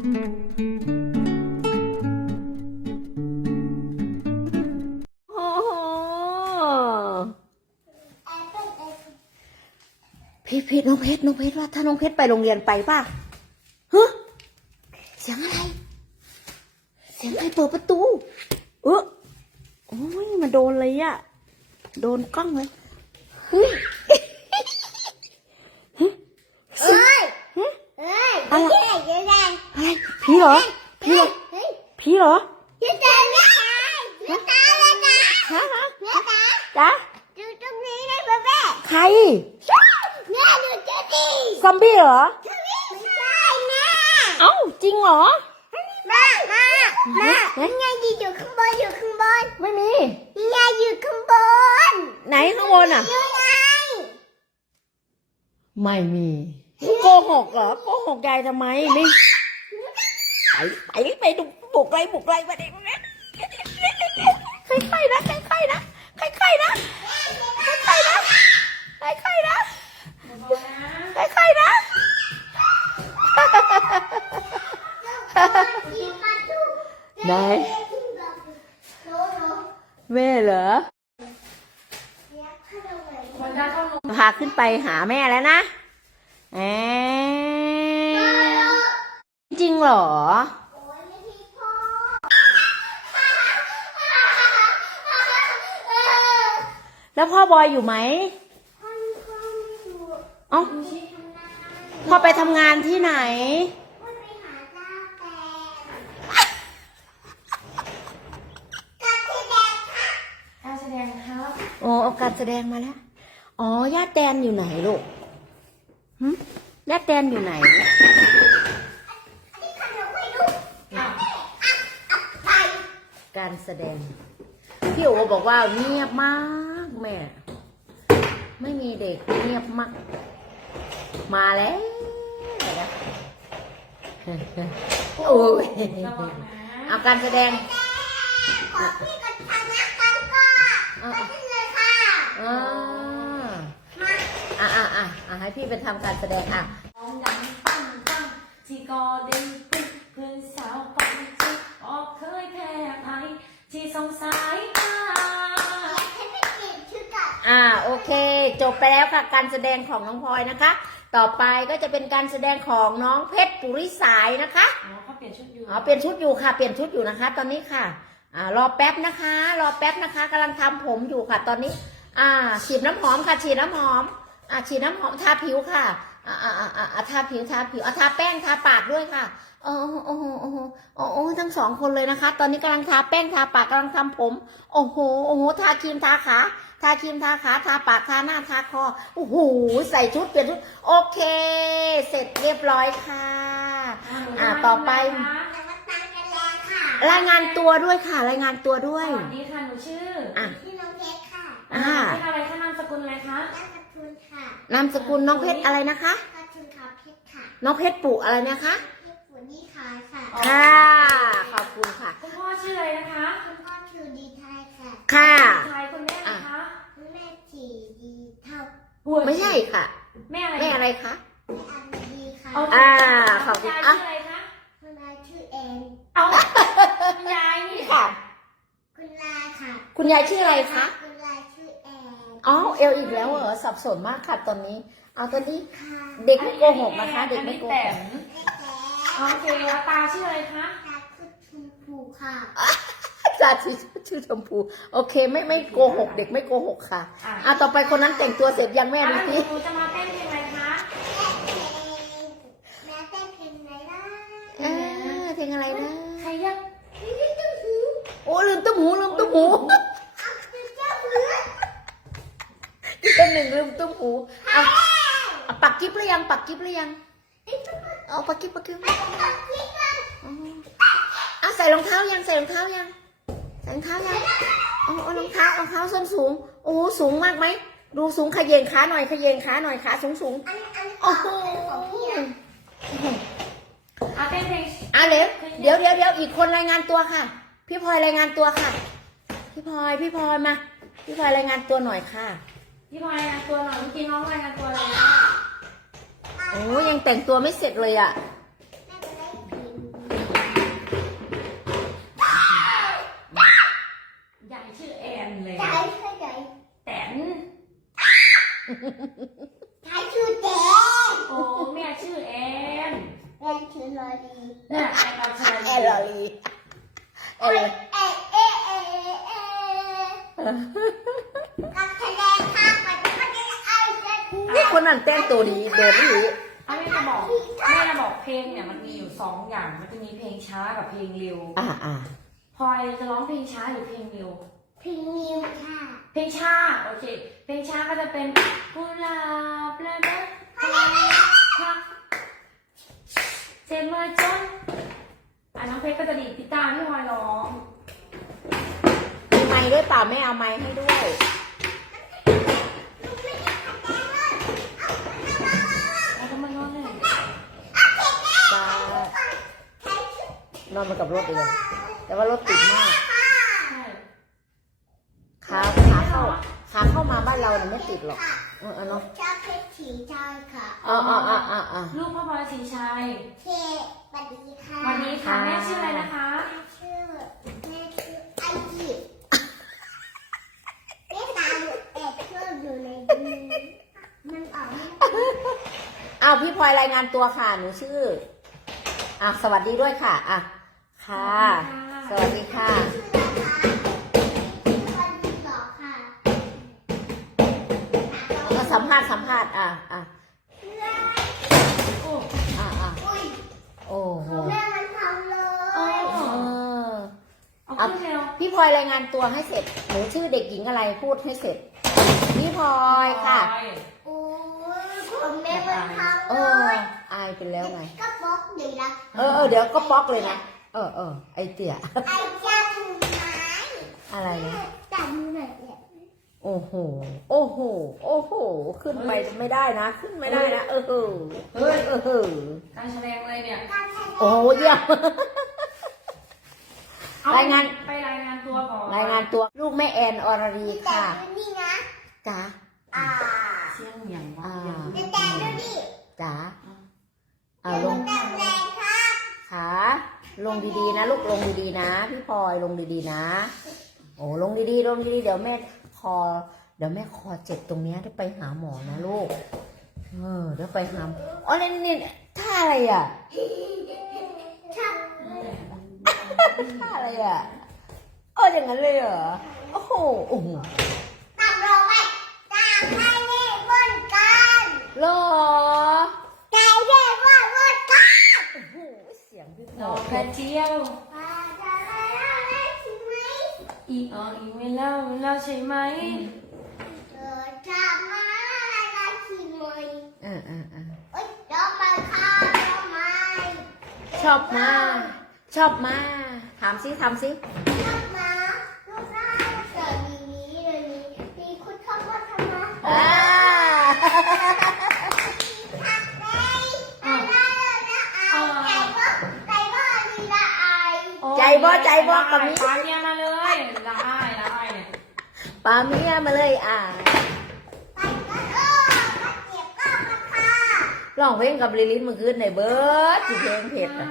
โอ้โหพี่พี่น้องเพชรน้องเพชรว่าถ้าน้องเพชรไปโรงเรียนไปป่ะฮะเสียงอะไร เสียงใครเปิดประตู เออโอ้ยมาโดนเลยอะโดนกล้องเลยเฮ้ย เอ้ย ฮะ เอ้ย อะไร เฮ้ยเดี๋ยวแดง อะไรผีเห รอผีเหรอเฮ้ยผีเหรอเดี๋ยวแดงนะเดี๋ยวตาเลยนะฮะฮะเดี๋ยวตาจ๊ะดูตรงนี้นะแม่แม่ใครเนี่ยดูเจ๊ดีซอมบี้เหรอไม่ใช่แม่เอ้าจริงเหรอมามาไหนมายังไงดีอยู่ข้างบนอยู่ข้างบนไม่มียังไงอยู่ข้างบน ไหนข้างบนอะอยู่ไงไม่มีโกหกเหรอโกหกยายทำไมไม่ ไปไปไปดูบุกไรบุกไรมาเด็กนะใครๆนะใครๆนะใครๆนะใครๆนะใครๆนะใครๆนะมีประตูไหนโน้โน้แม่เหรอพาขึ้นไปหาแม่แล้วนะแอ จริงเหรอโอ้ยไม่มีพ่อแล้วพ่อบอยอยู่ไหมพ่อพ่อไม่อยู่เอ้าไม่ทำงานพ่อไปทำงานที่ไหนพ่อไปหาเจ้าแต่การแสดงค่ะการแสดงครับโอ้เอาการแสดงมาแล้ว อ๋อย่าแตนอยู่ไหนลูกหึย่าแตนอยู่ไหน อันนี้ขนมไม่รู้อะอะไป การแสดง พี่โอบอกว่าเงียบมากแม่ ไม่มีเด็กเงียบมาก มาแล้วนะโอ้ยระวังนะเอาการแสดงขอพี่กับทางนักกันก็เอาไปเอาขึ้นเลยค่ะอ่ามาอะอะอะอะให้พี่เป็นทำการแสดงอะร้องดังปังปังที่กอเด้งปึ๊กเพื่อนสาวปังจิกออกเคยแพ้ไอ ที่สงสายตาอยากให้ไปเปลี่ยนชุดก่อนอ่าโอเค จบไปแล้วค่ะการแสดงของน้องพลอยนะคะ ต่อไปก็จะเป็นการแสดงของน้องเพชรปุริสายนะคะอ๋อเขาเปลี่ยนชุดอยู่อ๋อเปลี่ยนชุดอยู่ค่ะเปลี่ยนชุดอยู่นะคะ ตอนนี้ค่ะอ่ารอแป๊บนะคะ รอแป๊บนะคะกำลังทำผมอยู่ค่ะ ตอนนี้ อ่าฉีดน้ำหอมค่ะฉีดน้ำหอมอ่าฉีดน้ำหอมทาผิวค่ะ อ่าอ่าอ่าอ่าอ่าทาผิวทาผิวอ่าทาแป้งทาปากด้วยค่ะโอ้โหโอ้โหโอ้โหโอ้โหทั้งสองคนเลยนะคะ ตอนนี้กำลังทาแป้งทาปากกำลังทำผม โอ้โหโอ้โหทาครีมทาขาทาครีมทาขาทาปากทาหน้าทาคอโอ้โหใส่ชุดเปลี่ยนชุดโอเค เสร็จเรียบร้อยค่ะ อ่าต่อไปแต่ว่าตังกันแล้วค่ะรายงานตัวด้วยค่ะ รายงานตัวด้วยสวัสดีค่ะหนูชื่ออะที่น้องเพชรค่ะอ่าชื่ออะไรคะนามสกุลอะไรคะนั กการ์ตูนค่ะนามสกุลน้องเพชรอะไรนะคะการ์ตูนค่ะเพชรค่ะน้องเพชรปุอะไรนะคะ เพชรฝนนี่ค่ะค่ะค่ะ ขอบคุณค่ะ คุณพ่อชื่ออะไรนะคะคุณพ่อคือดีไทยค่ะค่ะชายคุณแม่นะคะคุณแม่จีดีเท่าไม่ใช่ค่ะ แม่อะไรแม่อะไรคะ แม่อันดีค่ะเอ่าขอบคุณยายอะ ชื่ออะไรคะ คุณนายชื่อแอนเอาคุณยายนี่ค่ะ คุณลายค่ะ คุณยายชื่ออะไรคะ คุณลายชื่อแอนอ๋อเอลอีกแล้วเหรอสับสนมากค่ะตอนนี้ เอาตอนนี้ค่ะเด็กไม่โกหกนะคะ เด็กไม่โกอันหนี้กแต๋มแม่แท้โอเคแล้วตาชื่ออะไรคะตาคือชมพูค่ะจาชื่อชื่อชมพู โอเคไม่ไม่โกหก เด็กไม่โกหกค่ะอะอะต่อไปคนนั้นแต่งตัวเสร็จยังแม่อะดูแล้วหนูสิ หนูจะมาเต้นเพลงอะไรคะ แม่เต้นเพลงไหนล่ะ เออเพลงอะไรนะ ใครยัง โอ้ลืมตุ้มหูลืมตุ้มหู เอาคือเจ้าเหือ อีกคนหนึ่งลืมตุ้มหูเอาเอาปักกิ๊บหรือ ยังปักกิ๊บหรือยัง เอาปักกิ๊บปักกิ๊บอ๋อเอาใส่รองเท้ายังใส่รองเท้ายังใส่รองเท้ายังอ๋อเอารองเท้ารองเท้าส้นสูง โอ้สูงมากไหม ดูสูงขยเยงขาหน่อยขยเยงขาหน่อยขาสูงสูงอันอันโอ้โหของพี่นะอะเต้นเพลงอะเดี๋ยวเดี๋ยวเดี๋ยวเดี๋ยวอีกคนรายงานตัวค่ะ พี่พลอยรายงานตัวค่ะ พี่พลอยพี่พลอยมา พี่พลอยรายงานตัวหน่อยค่ะ พี่พลอยรายงานตัวหน่อยเมื่อกี้น้องรายงานตัวอะไรนะ โอ้ยังแต่งตัวไม่เสร็จเลยอะ แม่จะได้กิน ชื่อลอรี เนี่ยไอ้ตอนชาย แอลลอรีแอลลอรี เอ๊ะเอ๊ะเอ๊ะเอ๊ะกับแสดงภาพมันก็จะเอาจะ นี่ คนนั้นแต่งตัวดีโดดดีเอาแม่จะบอกแม่จะบอกเพลงเนี่ยมันมีอยู่สองอย่าง มันจะมีเพลงช้ากับเพลงเร็วอ่าอ่าพลอยจะร้องเพลงช้าหรือเพลงเร็วพิมพ์นิวค่ะ เพลงช้าโอเค เพลงช้าก็จะเป็นกุหลาบและรักพักเจ็บมาจนอะน้องเพชรก็จะดีดกีตาร์ที่พลอยร้องมีไม้ด้วยเปล่าแม่เอาไม้ให้ด้วย แล้วก็มานอนเลย จ้าน อนมากับรถเลย แต่ว่ารถติดมากใช่ขาขาเข้า ขาเข้ามาบ้านเราเนี่ยไม่ติดหรอก เออเอาเนาะชอบเพชรสีชอยค่ะอ๋ออ๋ออ๋ออ๋ออ๋อลูกพ่อพลอยสีชัยเคสวัสดีค่ะวันนี้ค่ะแม่ชื่ออะไรนะคะชื่อแม่ชื่อไอจีแม่ตามแอบเชื่ออยู่ในนี้มันออกไม่ได้เอาพี่พลอยรายงานตัวค่ะ หนูชื่ออะสวัสดีด้วยค่ะ อะ ค่ะ สวัสดีค่ะชื่อนะคะคนที่บอกค่ะเอาสัมภาษณ์สัมภาษณ์อะอะโอ้อะอะอุ้ยโอ้โหแม่มันทำเลยเออเอาขึ้นเร็วพี่พลอยรายงานตัวให้เสร็จหนูชื่อเด็กหญิงอะไรพูดให้เสร็จ พี่พลอยค่ะโอ้ยผมแม่มันทำเอเลอยอายไปแล้วไงก็บล็อกดีละเออเออเดี๋ยวก็บล็อกเลยนะ เออเออไอเตี่ยไอ้เจ้าถือไม้อะไรนะจับมือหน่อยเนี่ยโอ้โห โอ้โห โอ้โห ขึ้นไปไม่ได้นะ ขึ้นไม่ได้นะเออเออเฮ้ยเออเออการแสดงอะไรเนี่ย การแสดงโอ้โหเยี่ยมเอรายงาน ไปรายงานตัวก่อนรายงานตัวลูกแม่แอนอรรีมีแต่ค่ะดูนี่นะจ๋าอ่าเสียงอย่างวะอ่าแต่แต่ดูนี่จ๋าแต่เอาลดูงแต่แรงครับขา ลงดีๆนะลูกลงดีๆนะพี่พลอยลงดีๆนะ โอ้ลงดีๆลงดีๆเดี๋ยวแม่คอ เดี๋ยวแม่คอเจ็บตรงเนี้ยได้ไปหาหมอนะลูกเออเดี๋ยวไปหาอ๋อนี่นี่ท่าอะไรอะท่าอะไรอะเอออย่างนั้นเลยเหรอโอ้โหโอ้โหตับเราไว้ตามให้เน่บนกัน เหรอ ใจเน่ว่าบนกัน โอ้โห เสียงพี่พ ดลออกยกระเจียวอ่าจะได้ได้ใช่ไหมอีกอ๋ออีกไม่เล่าเล่าใช่ไหมเออจะมาได้ใช่ไหมเออเออเออเอ้ยดอกไม้ค่ะดอกไม้ชอบมากชอบมากถามซิทำซิ บ่ใจบ่กับนี้ปาเนี่ยมาเลยละอายละอายเนี่ยปาเมียมาเลยอ่าไปกันเออมาเก็บก็มาค่ะร้องเพลงกับลิลินเมื่อคืนในเบิร์ดที่เพลงเผ็ดอะ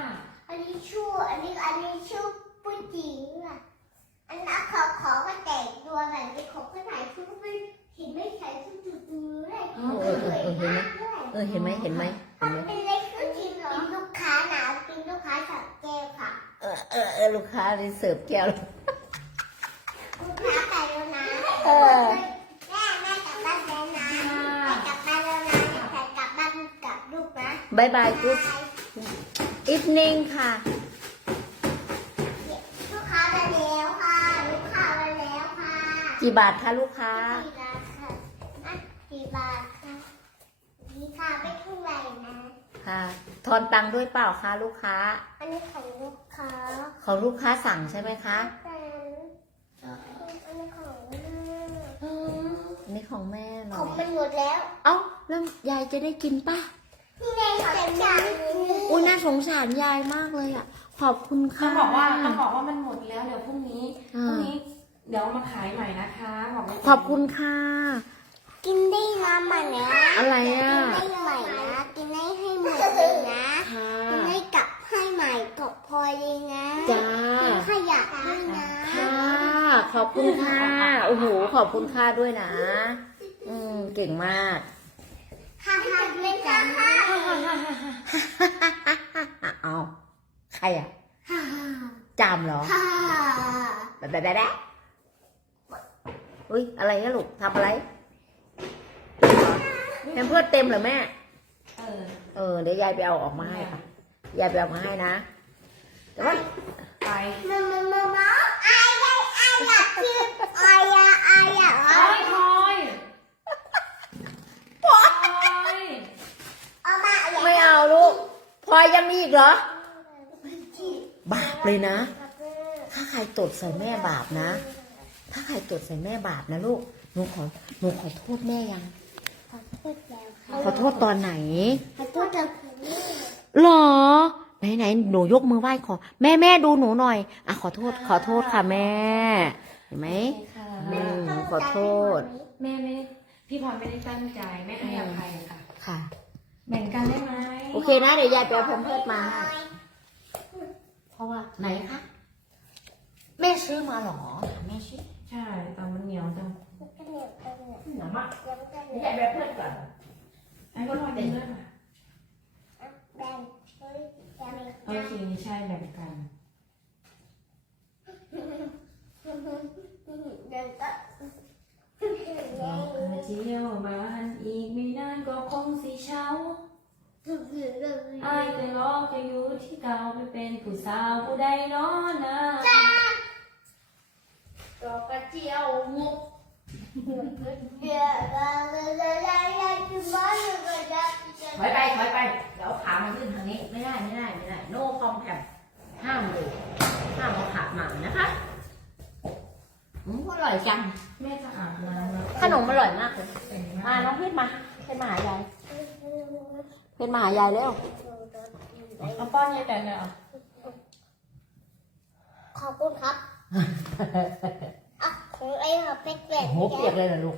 อันนี้ชื่ออันนี้อันนี้ชื่อผู้หญิงอะอันนั้นขอขอมาแต่งตัวแบบนี้ขอก็ถ่ายชุดไม่เห็นไม่ใส่ชุดจุดมือเลยเออเออเออเห็นไหมเออเห็นไหมเห็นไหมเห็นไหม เออเออเออลูกค้าเลยเสิร์ฟแก้วลูกค้าไปแล้วนะเออแม่แม่กลับบ้านแล้วนะแม่กลับบ้านแล้วนะแม่กลับบ้านกับลูกนะบายบายกู๊ดอีฟนิ่งค่ะ ลูกค้ามาแล้วค่ะ ลูกค้ามาแล้วค่ะกี่บาทคะลูกค้ากี่บาทค่ะอะกี่บาทค่ะนี่ค่ะไม่เท่าไหร่นะค่ะทอนตังค์ด้วยเปล่าคะลูกค้า อันนี้ของลูก ค้าของลูกค้าสั่งใช่ไหมคะแต่อันนี้ของแม่อันนี้ของแม่เหรขอองมันหมดแล้วเอ้าแล้วยายจะได้กินป่ะ นี่ไงของฉันอุ้ยน่าสงสารยายมากเลยอะ ขอบคุณต้อค่ะงบอกว่าต้องบอกว่ามันหมดแล้วเดี๋ยวพรุ่งนี้พอ่า รุ่งนี้เดี๋ยวมาขายใหม่นะคะบอกไว้ก่น ขอบคุณค่ะ กินได้น้ำมันนะอะไรอะ กินได้ใหม่นะ กินได้ให้หมดเลยนะ ค่ะ ม่กับพลอยเลยนะจ้ากินขยะด้วยนะค่ะขอบคุณค่ะโอ้โหขอบคุณค่ะด้วยนะ อืมเก่งมากค่ะค่ะไม่จ้าค่ะเอาใครอะฮ่าฮ่าจามเหรอฮ่าแบบแบบแบบอุ้ยอะไรนะลูกทำอะไรแพมเพื่อเต็มเหรอแม่เออเออ เดี๋ยวยายไปเอาออกมาให้ค่ะ ยายไปเอามาให้นะแต่ว่าไปมามามามาไอ้ไอ้ไอ้อยากชื่อไอ้อะไอ้อะพลอยพลอยพลอยเอามาเอาไม่เอาลูกพลอยยังมีอีกเหรอ บาปเลยนะ ถ้าใครตดใส่แม่บาปนะ ถ้าใครตดใส่แม่บาปนะลูกหนูขอหนูขอโทษแม่ยัง ขอโทษแล้วค่ะขอโทษตอนไหน ขอโทษแล้วค่ะ หรอไหนไหนหนูยกมือไหว้ขอ แม่แม่ดูหนูหน่อย อะขอโทษขอโทษค่ะแม่ เห็นไหมค่ะอืมขอโทษ แม่ไม่พี่พลอยไม่ได้ตั้งใจแม่ให้อภัยค่ะ ค่ะ แบ่งกันได้ไหมโอเคนะเดี๋ยวยายไปเอาแพมเพิร์สมาให้เพราะว่าไหนคะ แม่ซื้อมาเหรอถามแม่ชิใช่ตอนมันเหนียวจังก็เหนียวกันเนี่ยเหนียวมากยังกันเดี๋ยวเนี่ยยายไปเอาแพมเพิร์สก่อนไอ้ก็พลอยกินด้วยค่ะ แบ่งเฮ้ย แบ่งโอเคใช่แบ่งกันดี๋ยวก็บอกเธอเที่ยวบ้านอีกไม่นานก็คงสิเช้าอายก็รอจะอยู่ที่เก่าไปเป็นผู้สาวผู้ใดน้อนะดอกกระเจียวมุกเดี๋ยวเราจะได้ได้ที่บ้านเราจะได้ ถอยไปถอยไปเดี๋ยวเอาขามาขึ้นทางนี้ ไม่ได้ไม่ได้ไม่ได้ no c o m p a t ห้ามเลยห้ามเอาขามานะคะอืมอร่อยจัง แม่จะอาบน้ำแล้วขนมอร่อยมากเลยแต่งหมาน้าน้องเพชรมาเพชรมาหายายเพชรมาหายายแล้วเอาป้อนยายแต่เลยเหรอขอบคุณครับอะของไอ้ค่ะเป็ดเป็ดโอ้โหเปียกเลยเหรอลูก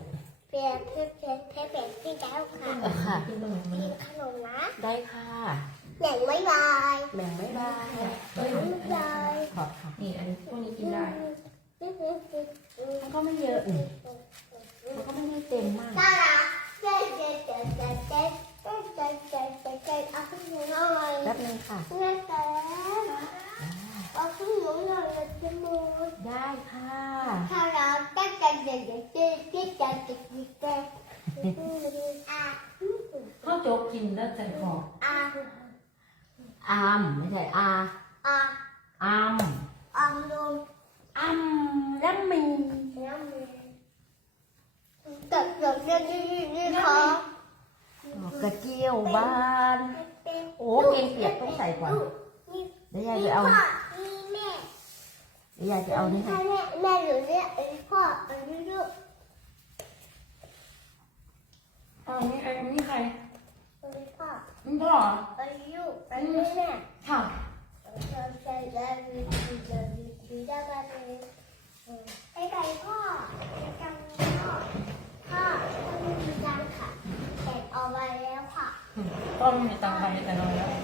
เปียกเป็ดเป็ดเป็ดเป็ดที่แล้วค่ะค่ะกินขนมมันกินขนมนะได้ค่ะแหน่งไม่ลายแบ่งไม่ได้เอ้ยไม่ลายขอบค่ะ นี่อันนี้พวกนี้กินได้มันก็ไม่เยอะนี่มันก็ไม่ได้เต็มมากตาละเจ๊เจ๊เจ๊เจ๊เจ๊เจ๊เจ๊เจ๊เจ๊เจ๊เอาขึ้นหน่อยแป๊บนึงค่ะ แม่แต่ เอาขึ้นนูหนอยเลยจะมูได้ค่ะ ถ้าเราตั้งใจเด็กๆจะจะจะจะจะอาข้าวโจ๊กกินแล้วจะบอกอาอามไม่ใช่อาอาอามอามลมอามแล้วมีแล้วมีตัดตัดเรื่องนี้ที่ค่ะกระเจียวบ้าน โอ้เกงเปียกต้องใส่ก่อน เดี๋ยวยายไปเอานี่แม่เดี๋ยวยายจะเอานี่ให้แม่แม่หนูเรียกไอ้พ่อไอ้ลูกอ๋อนี่ไอ้นี่ใครไอ้พ่อนี่พ่อเหรอไอ้ลูกไอ้แม่ค่ะเราใช้แล้วมีมีเดินมีชีได้กันเลยไอ้ไก่พ่อไอ้จังพ่อพ่อต้องมีจังค่ะแต่เอาไว้แล้วค่ะ ก็ไม่มีตังค์ทำแต่น้อยแล้ว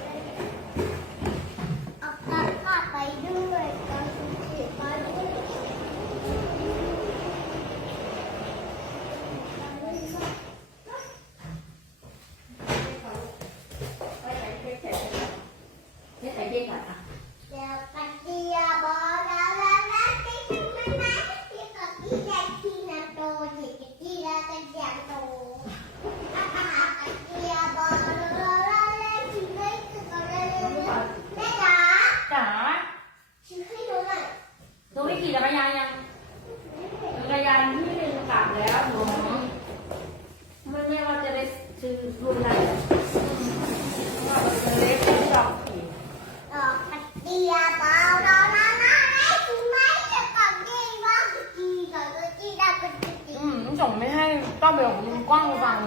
你光着膀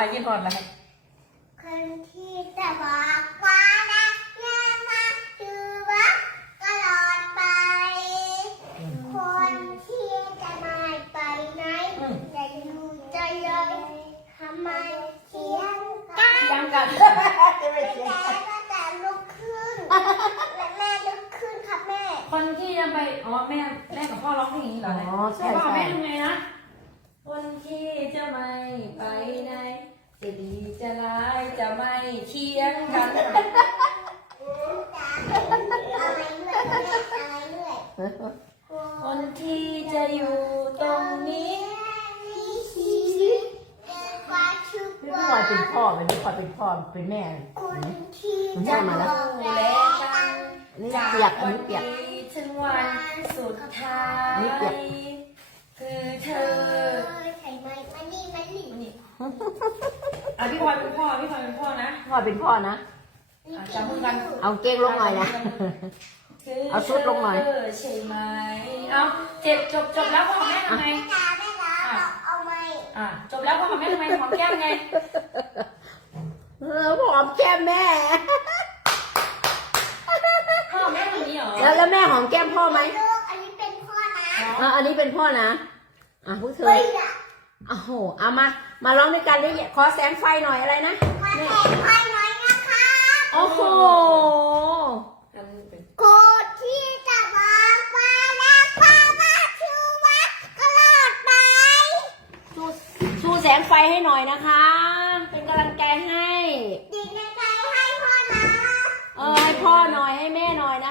อะไรก่อนอะไคนที่จะบอกว่ารักแม่มากคือว่าตลอดไป คนที่จะมาไปไหนจะอยู่จะเลยทำไมเสียงกัน ยังกันแม่ก็แต่ลุกขึ้นและแม่ลุกขึ้นค่ะแม่ คนที่จะไป อ๋อแม่แม่กับพ่อร้องเพลงนี้เหรอแม่ใช่พ่อใช่ แม่ทำไงนะ คนที่จะไม่ไปไหนจะดีจะร้ายจะไม่เที่ยงกันอะไรเรื่อยอะไรเรื่อยคนที่จะอยู่ตรงนี้มีชีวิตเกินกว่าทุกนี่วัพ่อเป็นนพ่อเป็นพ่อเป็นพ่อเป็นแม่คนที่มันจะจะมาแล้วดูแลกันอันนี้เปียกอันนี้เปียกถึงวันสุดท้ายนี่เปียก คือเธ เอ อ อใช่ไหมมันนี่มันนี่ นี่ อะพี่พลอยเป็นพ่อพี่พลอยเป็นพ่อนะพ่อเป็นพ่อนะนี่อะเก่จับงมือกันเอาเก้งลงหน่อยนะ เอาชุดลงหน่อยเใช่ไหมเอาเจ็บจบจบแล้วพ่อกับแม่ทำไงแม่จ๋าแม่จ๋าเอาเอาไหมอะจบแล้วพ่อกับแม่ทำไงหอมแก้มไงเออหอมแก้มแม่พ่อกับแม่ทำอย่างนี้เหรอแล้วแล้วแม่หอมแก้มพ่อไหมลูกอันนี้เป็นพ่อนะอะอันนี้เป็นพ่อนะอะพวกเธอเฮ้ยอะ โอ้โห เอามา มาร้องด้วยกันด้ยขอแสงไฟหน่อยอะไรนะ ขอแสงไฟหน่อยนะคะโอ้โหโกที่จะวางไฟแล้วพ่อมาชูวัดกลอดไปชูชูแสงไฟให้หน่อยนะคะ เป็นกำลังใจให้ดีในกำลังใจให้พ่อนะ เออให้พ่อหน่อยให้แม่หน่อยนะ